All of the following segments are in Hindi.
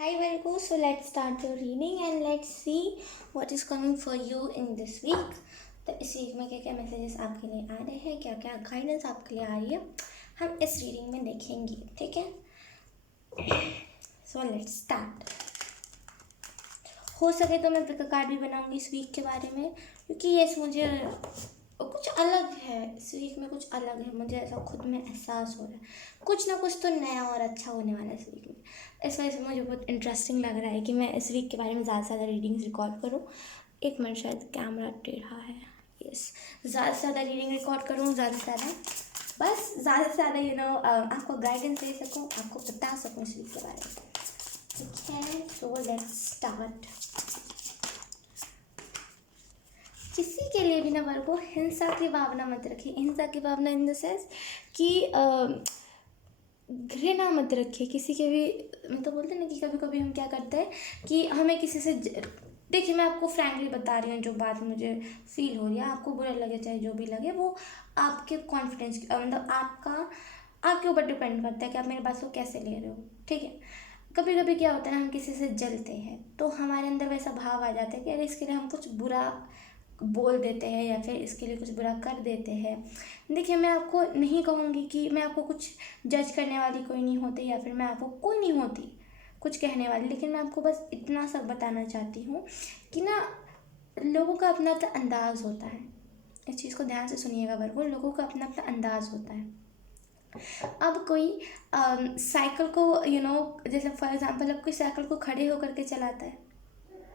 Hi Virgo, so let's start your reading and let's see what is coming for you in this week. तो इस वीक में क्या क्या मैसेजेस आपके लिए आ रहे हैं, क्या क्या गाइडेंस आपके लिए आ रही है, हम इस रीडिंग में देखेंगे. ठीक है, सो लेट्स स्टार्ट. हो सके तो मैं पिक कार्ड भी बनाऊंगी इस वीक के बारे में, क्योंकि यस मुझे कुछ अलग है इस वीक में, कुछ अलग है. मुझे ऐसा खुद में एहसास हो रहा है कुछ ना कुछ तो नया और अच्छा होने वाला है इस वीक में. इस वजह से मुझे बहुत इंटरेस्टिंग लग रहा है कि मैं इस वीक के बारे में ज़्यादा से ज़्यादा रीडिंग्स रिकॉर्ड करूँ. एक मिनट, शायद कैमरा टेढ़ा है. यस, ज़्यादा से ज़्यादा रीडिंग रिकॉर्ड करूँ, ज़्यादा से ज़्यादा, बस ज़्यादा से ज़्यादा आपको गाइडेंस दे सकूँ, आपको बता सकूँ इस वीक के बारे में. ठीक है, सो लेट्स स्टार्ट. किसी के लिए भी ना वर्गो हिंसा की भावना मत रखिए. हिंसा की भावना इन द सेंस कि घृणा मत रखिए किसी के भी. मैं तो बोलते हैं ना कि कभी कभी हम क्या करते हैं कि हमें किसी से देखिए, मैं आपको फ्रैंकली बता रही हूँ जो बात मुझे फील हो रही है. आपको बुरा लगे चाहे जो भी लगे, वो आपके कॉन्फिडेंस मतलब आपके ऊपर डिपेंड करता है कि आप मेरी बात को कैसे ले रहे हो. ठीक है, कभी कभी क्या होता है ना, हम किसी से जलते हैं तो हमारे अंदर वैसा भाव आ जाता है कि अरे इसके लिए हम कुछ बुरा बोल देते हैं या फिर इसके लिए कुछ बुरा कर देते हैं. देखिए, मैं आपको नहीं कहूँगी कि मैं आपको कुछ जज करने वाली कोई नहीं होती या फिर मैं आपको कोई नहीं होती कुछ कहने वाली, लेकिन मैं आपको बस इतना सब बताना चाहती हूँ कि ना, लोगों का अपना अपना अंदाज़ होता है. इस चीज़ को ध्यान से सुनिएगा वर्गो, लोगों का अपना अपना अंदाज़ होता है. अब कोई साइकिल को जैसे फॉर एग्जांपल अब कोई साइकिल को खड़े होकर के चलाता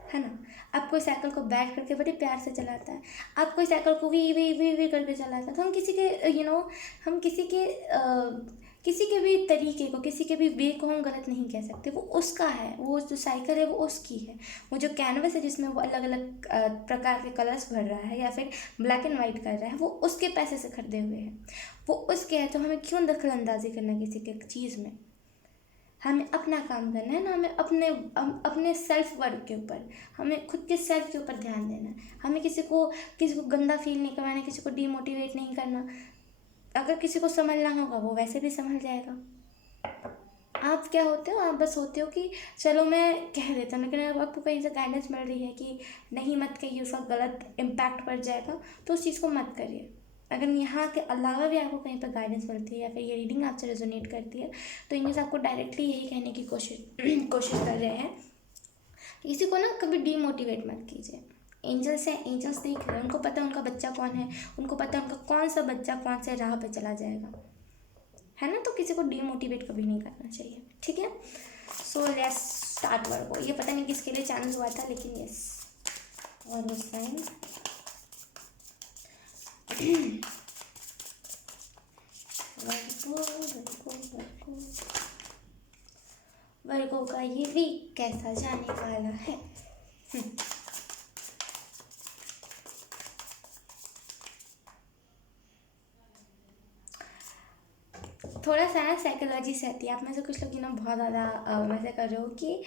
है ना. अब कोई साइकिल को बैठ करके बड़े प्यार से चलाता है. अब कोई साइकिल को वी वी वी वी करके चलाता है. तो हम किसी के हम किसी के भी तरीके को, किसी के भी वे को हम गलत नहीं कह सकते. वो उसका है, वो जो साइकिल है वो उसकी है. वो जो कैनवस है जिसमें वो अलग अलग प्रकार के कलर्स भर रहा है या फिर ब्लैक एंड वाइट कर रहा है, वो उसके पैसे से खरीदे हुए हैं, वो उसके है. तो हमें क्यों दखल अंदाजी करना किसी के चीज़ में. हमें अपना काम करना है ना, हमें अपने सेल्फ वर्क के ऊपर, हमें खुद के सेल्फ के ऊपर ध्यान देना है. हमें किसी को गंदा फील नहीं करवाना, किसी को डीमोटिवेट नहीं करना. अगर किसी को संभलना होगा वो वैसे भी संभल जाएगा. आप क्या होते हो, आप बस होते हो कि चलो मैं कह देता हूँ, लेकिन अगर आपको कहीं से गाइडेंस मिल रही है कि नहीं मत कहिए, उसका गलत इम्पैक्ट पड़ जाएगा, तो उस चीज़ को मत करिए. अगर यहाँ के अलावा भी आपको कहीं पर गाइडेंस मिलती है या फिर ये रीडिंग आपसे रेजोनेट करती है, तो इंग्लिश आपको डायरेक्टली यही कहने की कोशिश कोशिश कर रहे हैं कि किसी को ना कभी डीमोटिवेट मत कीजिए. एंजल्स हैं, एंजल्स देख रहे हैं, उनको पता है उनका बच्चा कौन है, उनको पता है उनका कौन सा बच्चा कौन से राह पे चला जाएगा, है ना. तो किसी को डीमोटिवेट कभी नहीं करना चाहिए. ठीक है, सो लेट्स स्टार्ट वर्गो. ये पता नहीं किसके लिए चांस हुआ था, लेकिन यस, और उस टाइम वर्गो का ये वीक कैसा जाने वाला है. थोड़ा सा ना साइकोलॉजी से आती है. आप में से कुछ लोग बहुत ज़्यादा वैसे कर रहे हो कि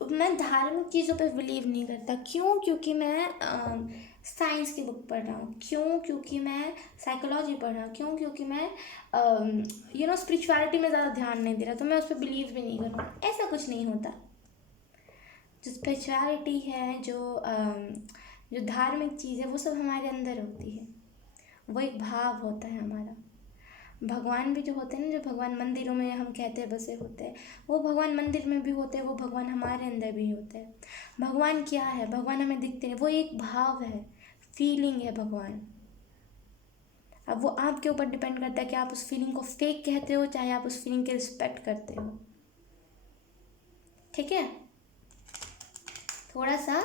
मैं धार्मिक चीज़ों पर बिलीव नहीं करता. क्यों? क्योंकि मैं साइंस की बुक पढ़ रहा हूँ. क्यों? क्योंकि मैं साइकोलॉजी पढ़ रहा हूँ. क्यों? क्योंकि मैं स्पिरिचुअलिटी में ज़्यादा ध्यान नहीं दे रहा, तो मैं उस पर बिलीव भी नहीं करूँ. ऐसा कुछ नहीं होता. जो स्पिरिचुअलिटी है, जो धार्मिक चीज़ है, वो सब हमारे अंदर होती है. वो एक भाव होता है हमारा. भगवान भी जो होते हैं ना, जो भगवान मंदिरों में हम कहते हैं बसे होते हैं, वो भगवान मंदिर में भी होते हैं, वो भगवान हमारे अंदर भी होते हैं. भगवान क्या है? भगवान हमें दिखते हैं, वो एक भाव है, फीलिंग है भगवान. अब वो आपके ऊपर डिपेंड करता है कि आप उस फीलिंग को फेक कहते हो चाहे आप उस फीलिंग के रिस्पेक्ट करते हो. ठीक है, थोड़ा सा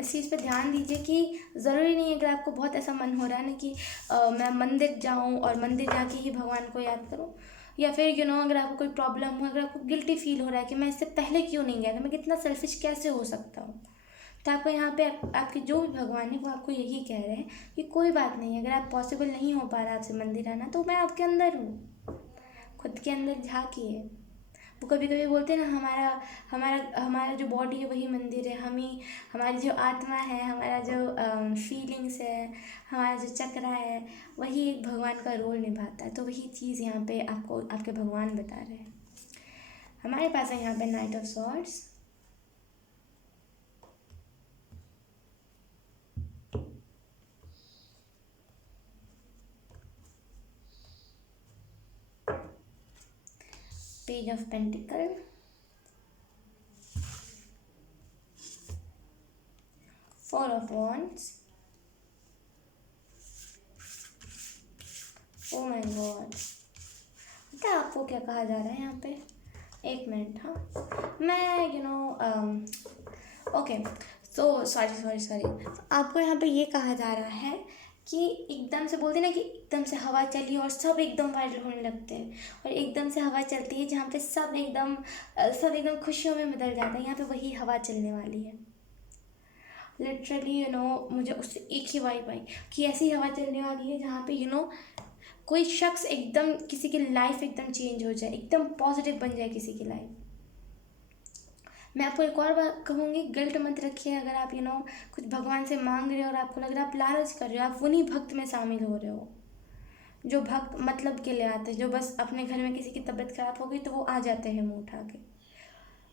इस चीज़ पे ध्यान दीजिए कि ज़रूरी नहीं है अगर आपको बहुत ऐसा मन हो रहा है ना कि मैं मंदिर जाऊं और मंदिर जाके ही भगवान को याद करूं, या फिर अगर आपको कोई प्रॉब्लम हो, अगर आपको गिल्टी फील हो रहा है कि मैं इससे पहले क्यों नहीं गया था, मैं कितना सेल्फिश कैसे हो सकता हूँ, तो आपको यहाँ पे आपके जो भी भगवान है वो आपको यही कह रहे हैं कि कोई बात नहीं, अगर आप पॉसिबल नहीं हो पा रहा आपसे मंदिर आना, तो मैं आपके अंदर हूँ. खुद के अंदर झाँकिए. वो कभी कभी बोलते हैं ना, हमारा हमारा हमारा जो बॉडी है वही मंदिर है. हम ही, हमारी जो आत्मा है, हमारा जो फीलिंग्स है, हमारा जो चक्रा है, वही एक भगवान का रोल निभाता है. तो वही चीज़ यहाँ पे आपको आपके भगवान बता रहे हैं. हमारे पास है यहाँ पे night of swords, page of pentacle, four of wands, oh my God, पता है आपको क्या कहा जा रहा है यहाँ पे? एक मिनट, हाँ मैं ओके, सो सॉरी, आपको यहाँ पे ये कहा जा रहा है कि एकदम से बोलते हैं ना कि एकदम से हवा चली और सब एकदम वायरल होने लगते हैं, और एकदम से हवा चलती है जहाँ पे सब एकदम खुशियों में बदल जाता है, यहाँ पे वही हवा चलने वाली है। लिटरली मुझे उससे एक ही वाइब आई कि ऐसी हवा चलने वाली है जहाँ पे कोई शख्स एकदम किसी की लाइफ एकदम चेंज हो जाए, एकदम पॉजिटिव बन जाए किसी की लाइफ। मैं आपको एक और बात कहूँगी, गिल्ट मत रखिए अगर आप कुछ भगवान से मांग रहे हो और आपको लग रहा है आप लालच कर रहे हो, आप उन्हीं भक्त में शामिल हो रहे हो जो भक्त मतलब के लिए आते हैं, जो बस अपने घर में किसी की तबीयत खराब हो गई तो वो आ जाते हैं मुँह उठा के।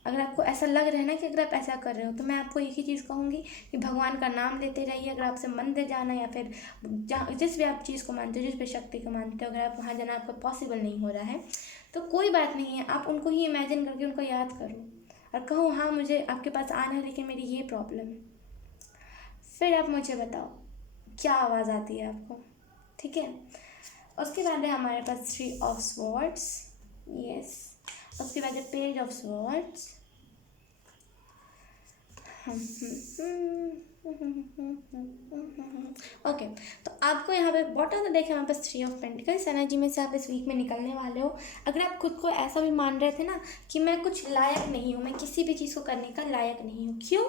अगर आपको ऐसा लग रहा है ना कि अगर आप ऐसा कर रहे हो, तो मैं आपको एक ही चीज़ कहूँगी कि भगवान का नाम लेते रहिए। अगर आपसे मंदिर जाना या फिर जहाँ जिस भी आप चीज़ को मानते हो, जिस भी शक्ति को मानते हो, अगर आप वहाँ जाना आपको पॉसिबल नहीं हो रहा है तो कोई बात नहीं है, आप उनको ही इमेजिन करके उनको याद करो और कहो हाँ मुझे आपके पास आना है लेकिन मेरी ये प्रॉब्लम है। फिर आप मुझे बताओ क्या आवाज़ आती है आपको, ठीक है। उसके बाद है हमारे पास थ्री ऑफ स्वॉर्ड्स, यस। उसके बाद है पेज ऑफ स्वॉर्ड्स, ओके। तो आपको यहाँ पे बॉटम तो देखे हमारे पास थ्री ऑफ पेंटिकल्स एनर्जी में से आप इस वीक में निकलने वाले हो। अगर आप खुद को ऐसा भी मान रहे थे ना कि मैं कुछ लायक नहीं हूँ, मैं किसी भी चीज़ को करने का लायक नहीं हूँ, क्यों?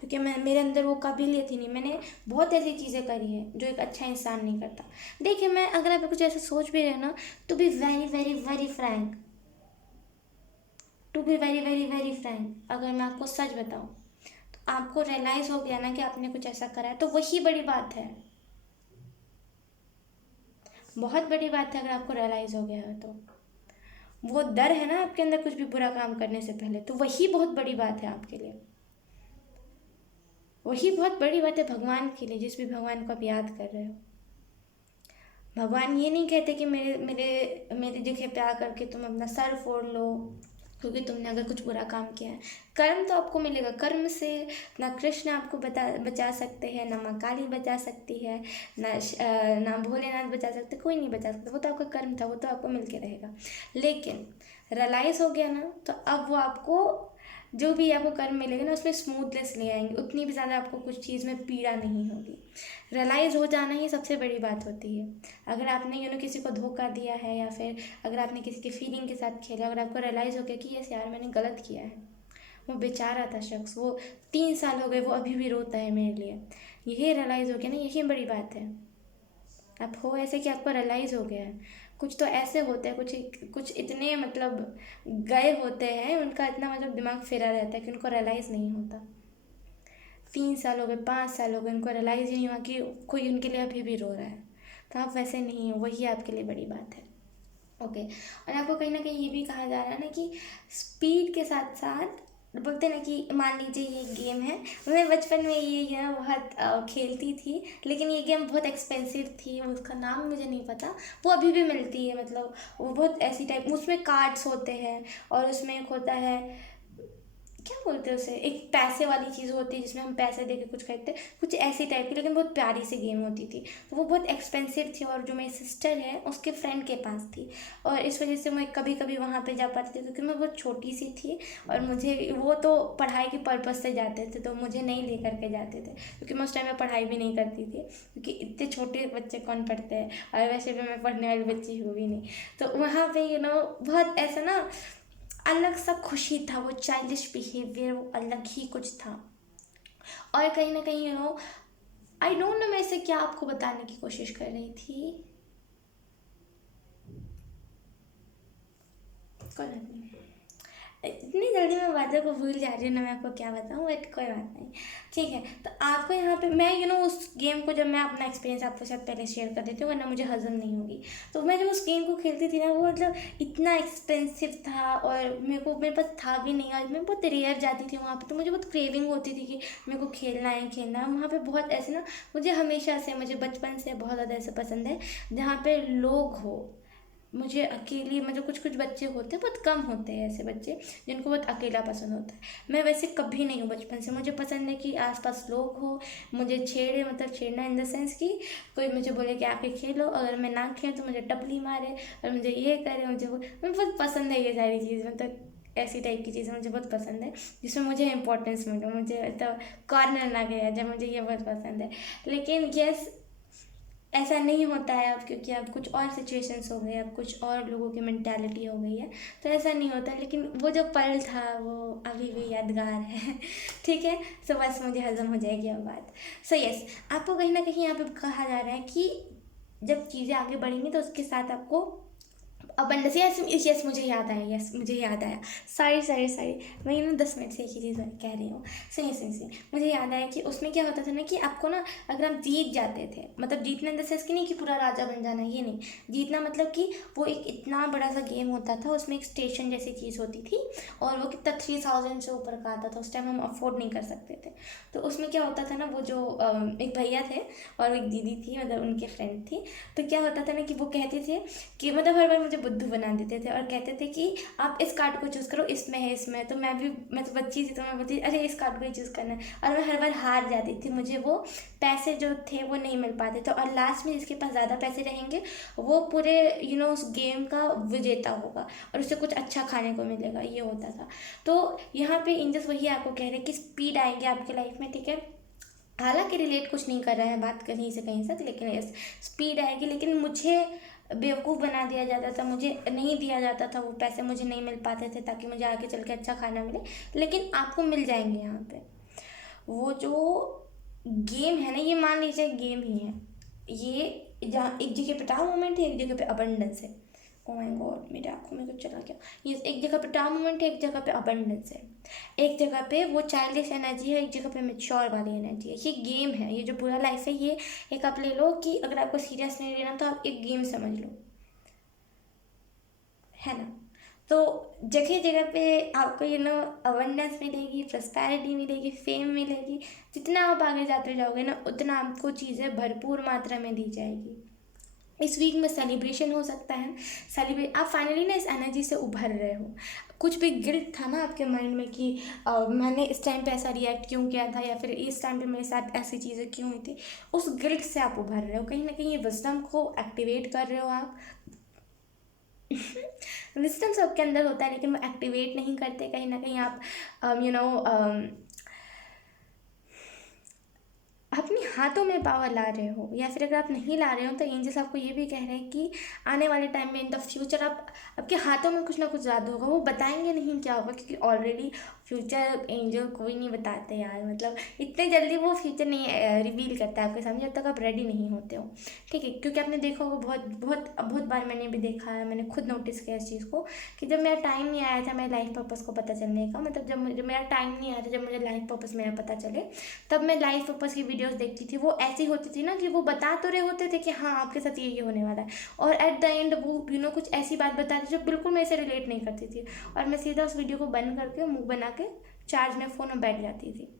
क्योंकि मेरे अंदर वो काबिलियत ही नहीं, मैंने बहुत ऐसी चीज़ें करी हैं जो एक अच्छा इंसान नहीं करता। देखिए मैं अगर आप कुछ ऐसा सोच भी रहे ना, तो be very very very frank, to be very very very frank, अगर मैं आपको सच बताऊँ, आपको रियलाइज़ हो गया ना कि आपने कुछ ऐसा करा है तो वही बड़ी बात है, बहुत बड़ी बात है। अगर आपको रियलाइज़ हो गया है तो वो डर है ना आपके अंदर कुछ भी बुरा काम करने से पहले, तो वही बहुत बड़ी बात है आपके लिए, वही बहुत बड़ी बात है भगवान के लिए, जिस भी भगवान को आप याद कर रहे हो। भगवान ये नहीं कहते कि मेरे मेरे मेरे जगह पे आकर के तुम अपना सर फोड़ लो क्योंकि तुमने अगर कुछ बुरा काम किया है। कर्म तो आपको मिलेगा, कर्म से ना कृष्ण आपको बचा सकते हैं, ना माँ काली बचा सकती है, ना भोलेनाथ बचा सकते, कोई नहीं बचा सकता। वो तो आपका कर्म था, वो तो आपको मिल के रहेगा। लेकिन रियलाइज़ हो गया ना तो अब वो आपको जो भी आपको कर्म मिलेगा ना उसमें स्मूथनेस ले आएंगे, उतनी भी ज़्यादा आपको कुछ चीज़ में पीड़ा नहीं होगी। रियलाइज़ हो जाना ही सबसे बड़ी बात होती है। अगर आपने किसी को धोखा दिया है या फिर अगर आपने किसी की फीलिंग के साथ खेला, अगर आपको रियलाइज़ हो गया कि यस यार मैंने गलत किया है, वो बेचारा था शख्स, वो 3 साल हो गए वो अभी भी रोता है मेरे लिए, यही रियलाइज़ हो गया ना, यही बड़ी बात है। आप हो ऐसे कि आपको रियलाइज़ हो गया है। कुछ तो ऐसे होते हैं, कुछ कुछ इतने गए होते हैं, उनका इतना दिमाग फिरा रहता है कि उनको रियलाइज़ नहीं होता। 3 साल हो गए, 5 साल हो गए, उनको रियलाइज़ ही नहीं हुआ कि कोई उनके लिए अभी भी रो रहा है। तो आप वैसे नहीं हो, वही आपके लिए बड़ी बात है। ओके। और आपको कहीं ना कहीं ये भी कहा जा रहा है ना कि स्पीड के साथ साथ बोलते ना कि मान लीजिए ये गेम है, मैं बचपन में ये बहुत खेलती थी, लेकिन ये गेम बहुत एक्सपेंसिव थी, उसका नाम मुझे नहीं पता, वो अभी भी मिलती है, वो बहुत ऐसी टाइप, उसमें कार्ड्स होते हैं और उसमें एक होता है, क्या बोलते हैं उसे, एक पैसे वाली चीज़ होती है जिसमें हम पैसे दे के कुछ खरीदते हैं, कुछ ऐसी टाइप की, लेकिन बहुत प्यारी सी गेम होती थी। तो वो बहुत एक्सपेंसिव थी और जो मेरी सिस्टर है उसके फ्रेंड के पास थी, और इस वजह से मैं कभी कभी वहाँ पे जा पाती थी क्योंकि मैं बहुत छोटी सी थी और मुझे वो तो पढ़ाई के पर्पज़ से जाते थे तो मुझे नहीं ले करके जाते थे, क्योंकि मैं उस टाइम में पढ़ाई भी नहीं करती थी, क्योंकि इतने छोटे बच्चे कौन पढ़ते हैं, और वैसे भी मैं पढ़ने वाली बच्ची हूँ भी नहीं। तो वहाँ पे बहुत ऐसा ना अलग सा खुशी था, वो चाइल्डिश बिहेवियर, वो अलग ही कुछ था। और कहीं ना कहीं आई डोंट नो मैं इसे क्या आपको बताने की कोशिश कर रही थी, कोई बात नहीं। इतनी जल्दी मैं बातों को भूल जा रही हूँ ना, मैं आपको क्या बताऊँ, बट कोई बात नहीं। ठीक है, तो आपको यहाँ पे मैं उस गेम को, जब मैं अपना एक्सपीरियंस आपके साथ पहले शेयर कर देती हूँ वरना मुझे हजम नहीं होगी। तो मैं जब उस गेम को खेलती थी ना, वो मतलब इतना एक्सपेंसिव था और मेरे पास था भी नहीं, और मैं बहुत रेयर जाती थी वहाँ पे, तो मुझे बहुत क्रेविंग होती थी कि मेरे को खेलना है खेलना है। वहाँ पे बहुत ऐसे ना, मुझे हमेशा से, मुझे बचपन से बहुत ज़्यादा ऐसे पसंद है जहाँ पे लोग हो। मुझे अकेली, मतलब कुछ कुछ बच्चे होते हैं, बहुत कम होते हैं ऐसे बच्चे जिनको बहुत अकेला पसंद होता है। मैं वैसे कभी नहीं हूँ बचपन से, मुझे पसंद है कि आसपास लोग हो, मुझे छेड़े, मतलब छेड़ना इन द सेंस कि कोई मुझे बोले कि आके खेलो, अगर मैं ना खेलूँ तो मुझे टपली मारे और मुझे ये करे, मुझे वो, मुझे बहुत पसंद है ये सारी चीज़, मतलब ऐसी टाइप की चीज़ें मुझे बहुत पसंद है जिसमें मुझे इंपॉर्टेंस मिले, मुझे मतलब कॉर्नर ना गया जब, मुझे ये बहुत पसंद है। लेकिन यस, ऐसा नहीं होता है अब, क्योंकि अब कुछ और सिचुएशंस हो गए, अब कुछ और लोगों की मेंटालिटी हो गई है, तो ऐसा नहीं होता। लेकिन वो जो पल था वो अभी भी यादगार है। ठीक है, सो बस मुझे हजम हो जाएगी अब बात। सो यस, आपको कहीं ना कहीं यहाँ पे कहा जा रहा है कि जब चीज़ें आगे बढ़ेंगी तो उसके साथ आपको अबंडेंस, यस यस, मुझे याद आया, यस मुझे याद आया। सॉरी सॉरी सॉरी, मैं 10 मिनट से एक ही चीज़ कह रही हूँ। सुनिए सुनिए सुनिए, मुझे याद आया कि उसमें क्या होता था ना कि आपको ना, अगर आप जीत जाते थे, मतलब जीतना इन द सेंस कि नहीं कि पूरा राजा बन जाना, ये नहीं। जीतना मतलब कि वो एक इतना बड़ा सा गेम होता था, उसमें एक स्टेशन जैसी चीज़ होती थी और वो कितना 3000 से ऊपर का आता था। उस टाइम हम अफोर्ड नहीं कर सकते थे। तो उसमें क्या होता था ना, वो जो एक भैया थे और एक दीदी थी, मतलब उनके फ्रेंड थी। तो क्या होता था ना कि वो कहते थे कि, मतलब हर बार मुझे बुद्धू बना देते थे और कहते थे कि आप इस कार्ड को चूज़ करो, इसमें है, इसमें है। तो मैं तो बच्ची थी, तो मैं बोलती अरे इस कार्ड को ही चूज़ करना है, और मैं हर बार हार जाती थी। मुझे वो पैसे जो थे वो नहीं मिल पाते थे, और लास्ट में जिसके पास ज़्यादा पैसे रहेंगे वो पूरे उस गेम का विजेता होगा और उसे कुछ अच्छा खाने को मिलेगा, ये होता था। तो यहाँ पे इंजस वही आपको कह रहे हैं कि स्पीड आएगी आपकी लाइफ में, ठीक है। हालांकि रिलेट कुछ नहीं कर रहा है बात कहीं से कहीं तक, लेकिन यस, स्पीड आएगी। लेकिन मुझे बेवकूफ़ बना दिया जाता था, मुझे नहीं दिया जाता था, वो पैसे मुझे नहीं मिल पाते थे ताकि मुझे आगे चल के अच्छा खाना मिले। लेकिन आपको मिल जाएंगे यहाँ पे। वो जो गेम है ना, ये मान लीजिए गेम ही है ये, जहाँ एक जगह पे टाउ मोमेंट है, एक जगह पे अबंडेंस है। ओ माय गॉड, मेरे आंखों में कुछ चला गया। ये एक जगह पे टाउ मोमेंट है, एक जगह पे अबंडेंस है। एक जगह पे वो चाइल्डिश एनर्जी है, एक जगह पे मेच्योर वाली एनर्जी है। ये गेम है, ये जो पूरा लाइफ है, ये एक आप ले लो कि अगर आपको सीरियस नहीं लेना तो आप एक गेम समझ लो, है ना। तो जगह जगह पे आपको अवेंडनेस मिलेगी, प्रस्पैरिटी मिलेगी, फेम मिलेगी। जितना आप आगे जाते जाओगे ना, उतना आपको चीज़ें भरपूर मात्रा में दी जाएगी। इस वीक में सेलिब्रेशन हो सकता है, सेलिब्रेट, आप फाइनली ना इस एनर्जी से उभर रहे हो। कुछ भी गिल्ट था ना आपके माइंड में कि मैंने इस टाइम पे ऐसा रिएक्ट क्यों किया था, या फिर इस टाइम पे मेरे साथ ऐसी चीज़ें क्यों हुई थी, उस गिल्ट से आप उभर रहे हो। कहीं ना कहीं ये विजडम को एक्टिवेट कर रहे हो आप। विजडम सबके अंदर होता है, लेकिन वो एक्टिवेट नहीं करते। कहीं ना कहीं आप यू नो अपने हाथों में पावर ला रहे हो, या फिर अगर आप नहीं ला रहे हो तो एंजल्स आपको ये भी कह रहे हैं कि आने वाले टाइम में, इन द फ्यूचर, आप आपके हाथों में कुछ ना कुछ जादू होगा। वो बताएंगे नहीं क्या होगा, क्योंकि ऑलरेडी फ्यूचर एंजल कोई नहीं बताते यार, मतलब इतने जल्दी वो फ्यूचर नहीं रिवील करता है आपके सामने जब तक आप रेडी नहीं होते हो, ठीक है। क्योंकि आपने देखा होगा, बहुत बहुत बहुत बार मैंने भी देखा है, मैंने खुद नोटिस किया इस चीज़ को, कि जब मेरा टाइम नहीं आया था मेरे लाइफ पर्पस को पता चलने का, मतलब जब मेरा टाइम नहीं आया था, जब मुझे लाइफ पर्पस मेरा पता चले, तब मैं लाइफ पर्पस की वीडियोस देखती थी। वो ऐसी होती थी ना कि वो बता तो रहे होते थे कि हाँ आपके साथ ये होने वाला है, और एट द एंड वो कुछ ऐसी बात बताती जो बिल्कुल मेरे से रिलेट नहीं करती थी, और मैं सीधा उस वीडियो को बंद करके मुंह बना के चार्ज में फ़ोन और बैठ जाती थी।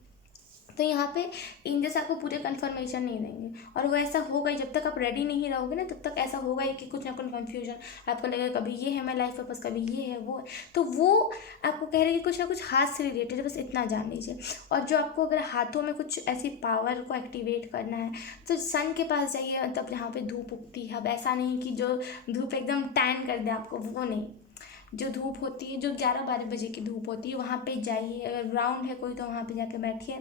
तो यहाँ पे एंजल्स आपको पूरे कंफर्मेशन नहीं देंगे, और वो ऐसा होगा ही, जब तक आप रेडी नहीं रहोगे ना तब तक ऐसा होगा ही कि कुछ ना कुछ कन्फ्यूजन आपको लगेगा, कभी ये है मैं लाइफ पर्पस, कभी ये है वो है। तो वो आपको कह रहे हैं कि कुछ ना कुछ हाथ से रिलेटेड है, बस इतना जान लीजिए। और जो आपको अगर हाथों में कुछ ऐसी पावर को एक्टिवेट करना है तो सन के पास जाइए, मतलब यहाँ पे धूप उगती है। अब ऐसा नहीं कि जो धूप एकदम टैन कर दे आपको, वो नहीं। जो धूप होती है, जो 11-12 बजे की धूप होती है, वहाँ पे जाइए। अगर ग्राउंड है कोई तो वहाँ पे जाके बैठिए,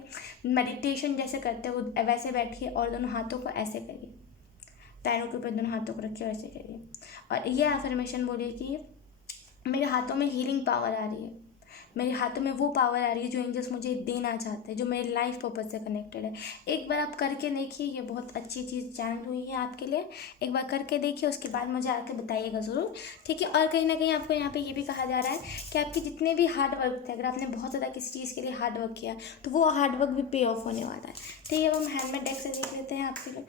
मेडिटेशन जैसे करते हो वैसे बैठिए, और दोनों हाथों को ऐसे करिए, पैरों के ऊपर दोनों हाथों को रखिए, ऐसे करिए, और ये अफर्मेशन बोलिए कि मेरे हाथों में हीलिंग पावर आ रही है, मेरे हाथों में वो पावर आ रही है जो एंजल्स मुझे देना चाहते हैं, जो मेरे लाइफ पर्पज से कनेक्टेड है। एक बार आप करके देखिए, ये बहुत अच्छी चीज़ चैनल हुई है आपके लिए। एक बार करके देखिए, उसके बाद मुझे आके बताइएगा ज़रूर, ठीक है। और कहीं ना कहीं आपको यहाँ पे ये भी कहा जा रहा है कि आपके जितने भी हार्ड वर्क थे, अगर आपने बहुत ज़्यादा किसी चीज़ के लिए हार्ड वर्क किया तो वो हार्ड वर्क भी पे ऑफ होने वाला है, ठीक है। अब हम हैंडमेड डेक से देख लेते हैं आपके लिए।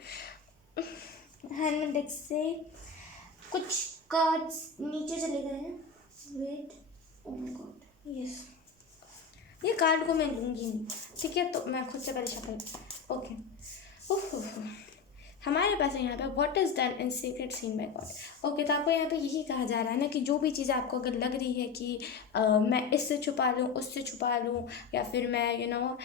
हैंडमेड डेक से कुछ कार्ड्स नीचे चले गए हैं, wait, oh my God, yes, ये कार्ड को मैं लूँगी नहीं, ठीक है, तो मैं खुद से पहले शफल, ओके। ओह, हमारे पास है यहाँ पे what is done in secret seen by God. Okay, तो आपको यहाँ पे यही कहा जा रहा है ना कि जो भी चीज़ आपको अगर लग रही है कि मैं इससे छुपा लूँ, उससे छुपा लूँ, या फिर मैं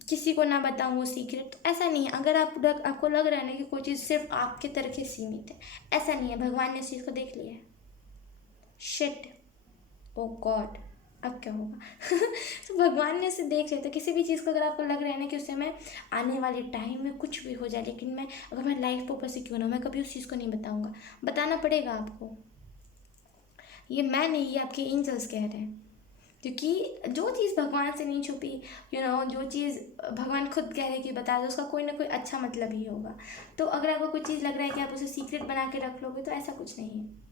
किसी को ना बताऊँ वो सीक्रेट, ऐसा नहीं है। अगर आपको लग रहा है ना कि कोई चीज़ सिर्फ आपके तरफ ही सीमित है, ऐसा नहीं है। भगवान ने इस चीज़ को देख लिया है। शिट, ओ गॉड, अब क्या होगा। तो भगवान ने इसे देख लिया। तो किसी भी चीज़ को अगर आपको लग रहा है ना कि उसे मैं आने वाले टाइम में कुछ भी हो जाए, लेकिन अगर मैं लाइफ पर्पज से क्यों ना, मैं कभी उस चीज़ को नहीं बताऊँगा, बताना पड़ेगा आपको। ये मैं नहीं, ये आपके एंजल्स कह रहे हैं, क्योंकि जो चीज़ भगवान से नहीं छुपी, जो चीज़ भगवान खुद कह रहे हैं कि बता दो, उसका कोई ना कोई अच्छा मतलब ही होगा। तो अगर आपको कोई चीज़ लग रहा है कि आप उसे सीक्रेट बना के रख लोगे, तो ऐसा कुछ नहीं है।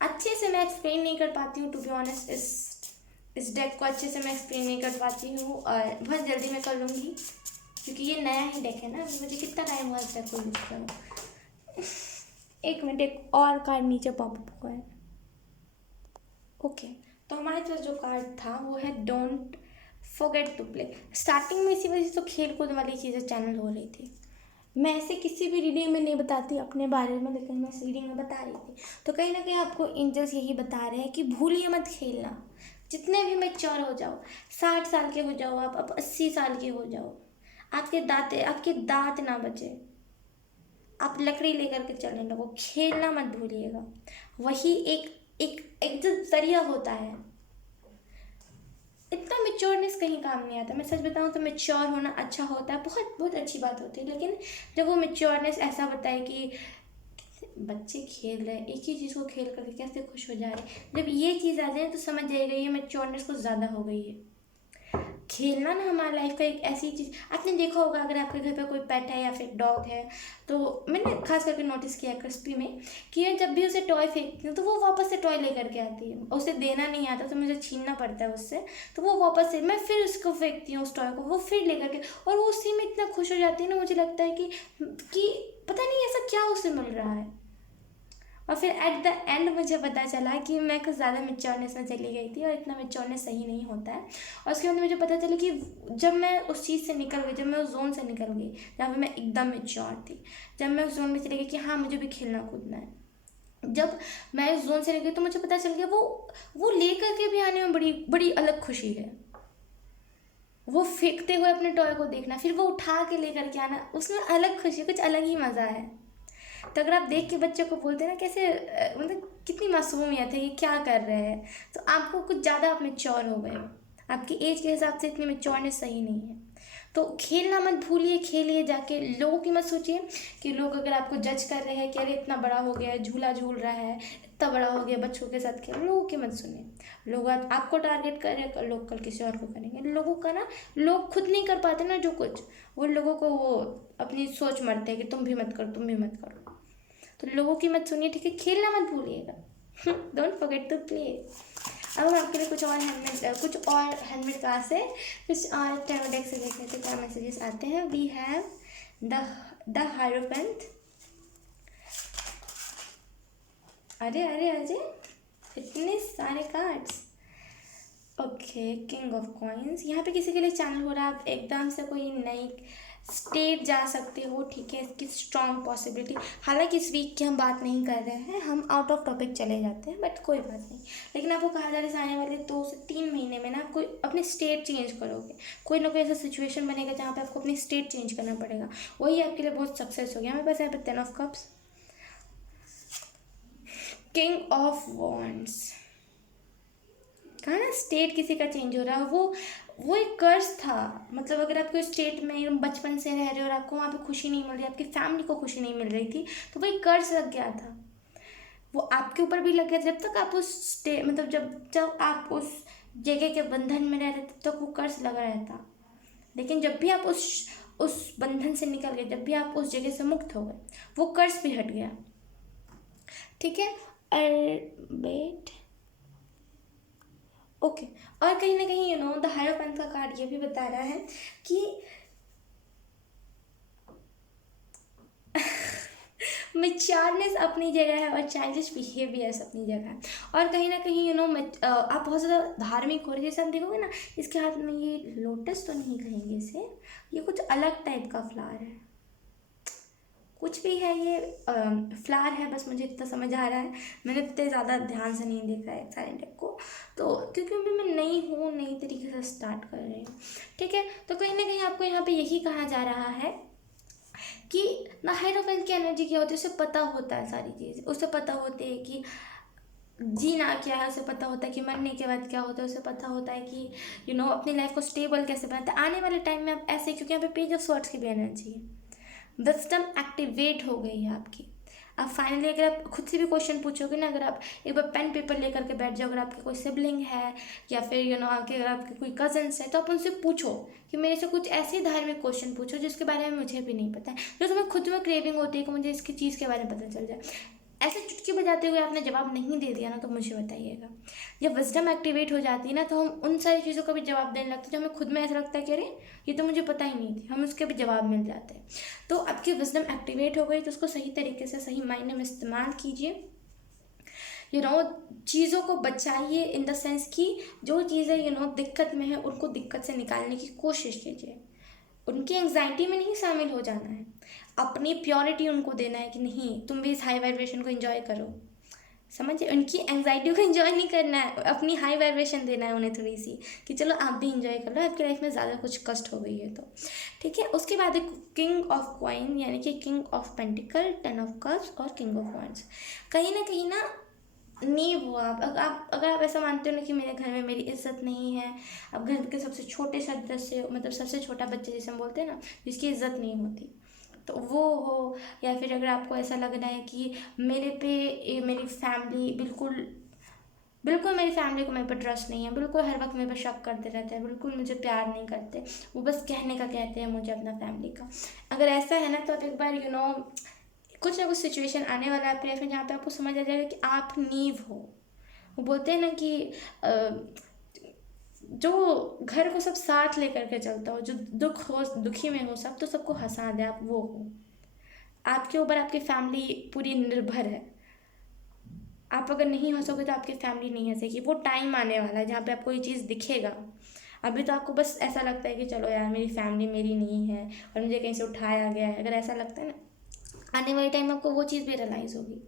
अच्छे से मैं एक्सप्लेन नहीं कर पाती हूँ, टू बी ऑनेस्ट। इस डेक को अच्छे से मैं एक्सप्लेन नहीं कर पाती हूँ, और बहुत जल्दी मैं कर लूँगी, क्योंकि ये नया ही डेक है ना, मुझे कितना टाइम हुआ इस डेक को यूज़ करूँ। एक मिनट, एक और कार्ड नीचे पॉपअप हुआ है। ओके, तो हमारे पास जो कार्ड था वो है don't forget to play. Starting में इसी वजह से तो खेल कूद वाली चीज़ें चैनल हो रही थी। मैं ऐसे किसी भी रीडिंग में नहीं बताती अपने बारे में, लेकिन मैं इस रीडिंग में बता रही थी। तो कहीं ना कहीं आपको एंजल्स यही बता रहे हैं कि भूलिए मत खेलना। जितने भी मैच्योर हो जाओ, 60 साल के हो जाओ, आप 80 साल के हो जाओ, आपके दांत ना बचे, आप लकड़ी लेकर के चलने लगो, खेलना मत भूलिएगा। वही एक एक एक जो जरिया होता है। इतना मेच्योरनेस कहीं काम नहीं आता। मैं सच बताऊं तो मेच्योर होना अच्छा होता है, बहुत बहुत अच्छी बात होती है, लेकिन जब वो मेच्योरनेस ऐसा बताए कि बच्चे खेल रहे हैं, एक ही चीज़ को खेल करके कैसे खुश हो जा रहे हैं, जब ये चीज़ आ जाए तो समझ जाएगा ये मेच्योरनेस कुछ ज़्यादा हो गई है। खेलना ना हमारी लाइफ का एक ऐसी चीज़, आपने देखा होगा अगर आपके घर पे कोई पेट है या फिर डॉग है, तो मैंने खास करके नोटिस किया है क्रिस्पी में, कि ये जब भी उसे टॉय फेंकती हूँ तो वो वापस से टॉय लेकर के आती है। उसे देना नहीं आता तो मुझे छीनना पड़ता है उससे, तो वो वापस से, मैं फिर उसको फेंकती हूँ उस टॉय को, वो फिर लेकर के, और वो उसी में इतना खुश हो जाती है ना, मुझे लगता है कि पता नहीं ऐसा क्या उसे मिल रहा है। और फिर एट द एंड मुझे पता चला कि मैं कुछ ज़्यादा मेच्योरनेस में चली गई थी, और इतना मेच्योरनेस सही नहीं होता है। और उसके बाद मुझे पता चला कि जब मैं उस चीज़ से निकल गई, जब मैं उस जोन से निकल गई जहाँ पे मैं एकदम मेच्योर थी, जब मैं उस जोन में चली गई कि हाँ मुझे भी खेलना कूदना है, जब मैं उस जोन से निकली तो मुझे पता चल गया वो लेकर के भी आने में बड़ी बड़ी अलग खुशी है। वो फेंकते हुए अपने टॉय को देखना, फिर वो उठा के लेकर के आना, उसमें अलग खुशी, कुछ अलग ही मज़ा है। तो अगर आप देख के बच्चे को बोलते हैं ना कैसे मतलब कितनी मासूमियत है, ये क्या कर रहे हैं, तो आपको कुछ ज़्यादा आप मेच्योर हो गए हो। आपकी एज के हिसाब से इतनी मेच्योरनेस सही नहीं है। तो खेलना मत भूलिए, खेलिए जाके, लोगों की मत सोचिए कि लोग अगर आपको जज कर रहे हैं कि अरे इतना बड़ा हो गया है, झूला झूल रहा है, इतना बड़ा हो गया, बच्चों के साथ खेल, लोगों की मत सुनिए। लोग आज आपको टारगेट कर रहे हैं, लोग कल किसी और को करेंगे। लोगों का ना, लोग खुद नहीं कर पाते ना जो कुछ, वो लोगों को वो अपनी सोच मरते हैं कि तुम भी मत करो, तुम भी मत करो। तो लोगों की मत सुनिए, ठीक है, खेलना मत भूलिएगा। Don't forget to play. अब हम आपके लिए कुछ और हैंडमेड कहाँ से, कुछ और टैरो डेक से देख लेते क्या मैसेजेस आते हैं। We have the hierophant. अरे अरे अजय, इतने सारे cards. Okay, king of coins. यहाँ पे किसी के लिए चैनल हो रहा है, आप एकदम से कोई नई स्टेट जा सकते हो, ठीक है, इसकी स्ट्रॉन्ग पॉसिबिलिटी। हालांकि इस वीक की हम बात नहीं कर रहे हैं, हम आउट ऑफ टॉपिक चले जाते हैं, बट कोई बात नहीं। लेकिन आपको कहा जा रहा है आने वाले 2 से 3 महीने में ना कोई अपने स्टेट चेंज करोगे, कोई ना कोई ऐसा सिचुएशन बनेगा जहाँ पे आपको अपनी स्टेट चेंज करना पड़ेगा, वही आपके लिए बहुत सक्सेस हो गया। हमें पास यहाँ पे 10 of cups, king of wands. कहा ना स्टेट किसी का चेंज हो रहा है, वो एक कर्ज था। मतलब अगर आपको स्टेट में बचपन से रह रहे हो और आपको वहाँ पे खुशी नहीं मिल रही, आपकी फैमिली को खुशी नहीं मिल रही थी, तो वही कर्ज लग गया था। वो आपके ऊपर भी लग गया जब तक आप उस मतलब जब आप उस जगह के बंधन में रह रहे तब तक वो कर्ज लगा रहता, लेकिन जब भी आप उस बंधन से निकल गए, जब भी आप उस जगह से मुक्त हो गए, वो कर्ज भी हट गया। ठीक है। और वेट, ओके। और कहीं ना कहीं द हायरपैंथ का कार्ड ये भी बता रहा है कि मेच्योरनेस अपनी जगह है और चाइल्डिश बिहेवियर्स अपनी जगह है। और कहीं ना कहीं आप बहुत ज़्यादा धार्मिक हो रहे हैं। जैसे आप देखोगे ना, इसके हाथ में ये लोटस तो नहीं कहेंगे इसे, ये कुछ अलग टाइप का फ्लावर है, कुछ भी है ये फ्लावर है, बस मुझे इतना समझ आ रहा है। मैंने इतने ज़्यादा ध्यान से नहीं देखा है सारे डेक को, तो क्योंकि अभी मैं नई हूँ, नई तरीके से स्टार्ट कर रही हूँ। ठीक है। तो कहीं ना कहीं आपको यहाँ पे यही कहा जा रहा है कि ना हायरोफेंट की एनर्जी क्या होती है, उसे पता होता है सारी चीज़, उसे पता होती है कि जीना क्या है, उसे पता होता है कि मरने के बाद क्या होता है, उसे पता होता है कि अपनी लाइफ को स्टेबल कैसे बनाते हैं आने वाले टाइम में आप ऐसे, क्योंकि यहाँ पे पेज ऑफ स्वॉर्ड्स की भी एनर्जी है, विजडम एक्टिवेट हो गई है आपकी। अब फाइनली अगर आप खुद से भी क्वेश्चन पूछोगे ना, अगर आप एक बार पेन पेपर लेकर के बैठ जाओ, अगर आपके कोई सिबलिंग है या फिर अगर आपके कोई कजन्स है, तो आप उनसे पूछो कि मेरे से कुछ ऐसे धार्मिक क्वेश्चन पूछो जिसके बारे में मुझे भी नहीं पता है, जो तुम्हें खुद में क्रेविंग होती है कि मुझे इसकी चीज़ के बारे में पता चल जाए। ऐसे चुटकी बजाते हुए आपने जवाब नहीं दे दिया ना, तो मुझे बताइएगा। जब विजडम एक्टिवेट हो जाती है ना, तो हम उन सारी चीज़ों का भी जवाब देने लगते हैं जो हमें खुद में ऐसा लगता है कि अरे ये तो मुझे पता ही नहीं थी, हम उसके भी जवाब मिल जाते हैं। तो आपकी विजडम एक्टिवेट हो गई, तो उसको सही तरीके से सही मायने में इस्तेमाल कीजिए। चीज़ों को बचाइए, इन द सेंस कि जो चीज़ें दिक्कत में है उनको दिक्कत से निकालने की कोशिश कीजिए। उनकी एंग्जाइटी में नहीं शामिल हो जाना है, अपनी प्योरिटी उनको देना है कि नहीं तुम भी इस हाई वाइब्रेशन को एंजॉय करो, समझिए। उनकी एंग्जाइटी को एंजॉय नहीं करना है, अपनी हाई वाइब्रेशन देना है उन्हें थोड़ी सी, कि चलो आप भी इंजॉय कर लो, आपकी लाइफ में ज़्यादा कुछ कष्ट हो गई है तो। ठीक है। उसके बाद एक किंग ऑफ कॉइन, यानी कि king of pentacle, 10 of cups और किंग ऑफ वांड्स। कहीं ना नींव हो आप, अगर आप ऐसा मानते हो ना कि मेरे घर में मेरी इज्जत नहीं है, अब घर के सबसे छोटे सदस्य, मतलब सबसे छोटा बच्चे जिसे हम बोलते हैं ना, जिसकी इज्जत नहीं होती, तो वो हो, या फिर अगर आपको ऐसा लग रहा है कि मेरे पे मेरी फैमिली बिल्कुल मेरी फैमिली को मेरे पर ट्रस्ट नहीं है, बिल्कुल हर वक्त मेरे पर शक करते रहते हैं, बिल्कुल मुझे प्यार नहीं करते, वो बस कहने का कहते हैं मुझे अपना फैमिली का, अगर ऐसा है ना, तो आप एक बार कुछ ना कुछ सिचुएशन आने वाला है आपकी लाइफ में जहाँ पे आपको समझ आ जाएगा कि आप नींव हो। वो बोलते हैं ना कि जो घर को सब साथ लेकर के चलता हो, जो दुखी में हो सब, तो सबको हंसा दे, आप वो हो। आपके ऊपर आपकी फैमिली पूरी निर्भर है, आप अगर नहीं हंसोगे तो आपकी फैमिली नहीं हंसेगी। वो टाइम आने वाला है जहाँ पे आपको ये चीज़ दिखेगा। अभी तो आपको बस ऐसा लगता है कि चलो यार मेरी फैमिली मेरी नहीं है और मुझे कहीं से उठाया गया है, अगर ऐसा लगता है ना, आने वाले टाइम में आपको वो चीज़ भी रियलाइज़ होगी।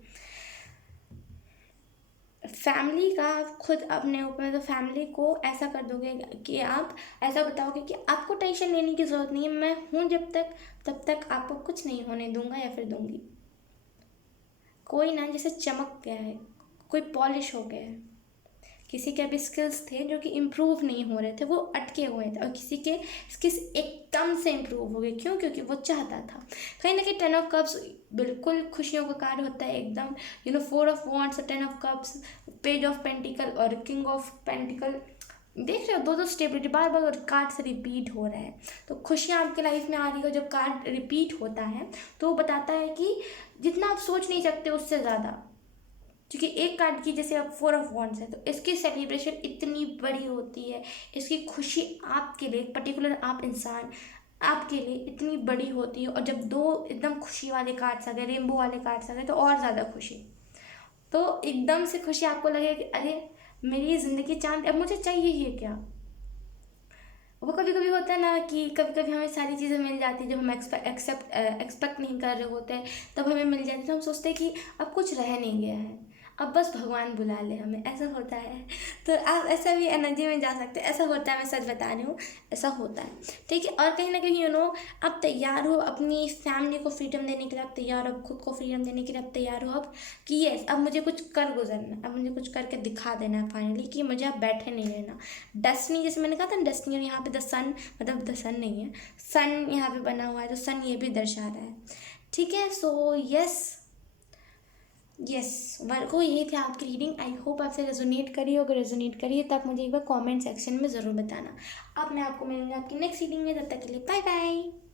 फैमिली का आप खुद अपने ऊपर, तो फैमिली को ऐसा कर दोगे कि आप ऐसा बताओगे कि आपको टेंशन लेने की ज़रूरत नहीं है, मैं हूँ जब तक, तब तक आपको कुछ नहीं होने दूंगा या फिर दूंगी। कोई ना जैसे चमक गया है, कोई पॉलिश हो गया है, किसी के अभी स्किल्स थे जो कि इम्प्रूव नहीं हो रहे थे, वो अटके हुए थे, और किसी के स्किल्स एकदम से इम्प्रूव हो गए। क्यों? क्योंकि वो चाहता था। कहीं ना कहीं 10 ऑफ कप्स बिल्कुल खुशियों का कार्ड होता है एकदम, 4 of wands, 10 of cups, page of pentacle और किंग ऑफ पेंटिकल। देख रहे हो, दो स्टेबिलिटी बार बार कार्ड से रिपीट हो रहा है, तो खुशियाँ आपके लाइफ में आ रही है। जब कार्ड रिपीट होता है तो वो बताता है कि जितना आप सोच नहीं सकते उससे ज़्यादा, क्योंकि एक कार्ड की जैसे अब 4 ऑफ वॉन्ड्स है, तो इसकी सेलिब्रेशन इतनी बड़ी होती है, इसकी खुशी आपके लिए, पर्टिकुलर आप इंसान, आपके लिए इतनी बड़ी होती है। और जब दो एकदम खुशी वाले कार्ड्स आ गए, रेनबो वाले कार्ड्स आ गए, तो और ज़्यादा खुशी, तो एकदम से खुशी आपको लगे कि अरे मेरी ज़िंदगी चांद, अब मुझे चाहिए ही क्या। वो कभी कभी होता है ना कि कभी कभी हमें सारी चीज़ें मिल जाती है जो हम एक्सपेक्ट नहीं कर रहे होते, तब हमें मिल जाती है, तो हम सोचते हैं कि अब कुछ रह नहीं गया है, अब बस भगवान बुला ले हमें, ऐसा होता है। तो आप ऐसा भी एनर्जी में जा सकते हैं, ऐसा होता है, मैं सच बता रही हूँ, ऐसा होता है। ठीक है। और कहीं ना कहीं आप तैयार हो अपनी फैमिली को फ्रीडम देने के लिए, आप तैयार हो खुद को फ्रीडम देने के लिए, आप तैयार हो अब कि यस अब मुझे कुछ कर गुजरना, अब मुझे कुछ करके दिखा देना है फाइनली, कि मुझे अब बैठे नहीं रहना। डेस्टिनी, जैसे मैंने कहा था डेस्टिनी, और यहाँ पे द सन, मतलब द सन नहीं है, सन यहाँ पे बना हुआ है, तो सन ये भी दर्शा रहा है। ठीक है। सो यस, यस, वर्को यही थी आपकी रीडिंग। आई होप आपसे रेजोनेट करी हो। अगर रेजोनेट करी है तो आप मुझे एक बार कमेंट सेक्शन में ज़रूर बताना। अब मैं आपको मिलूंगी आपकी नेक्स्ट रीडिंग में। तब तक के लिए बाय बाय।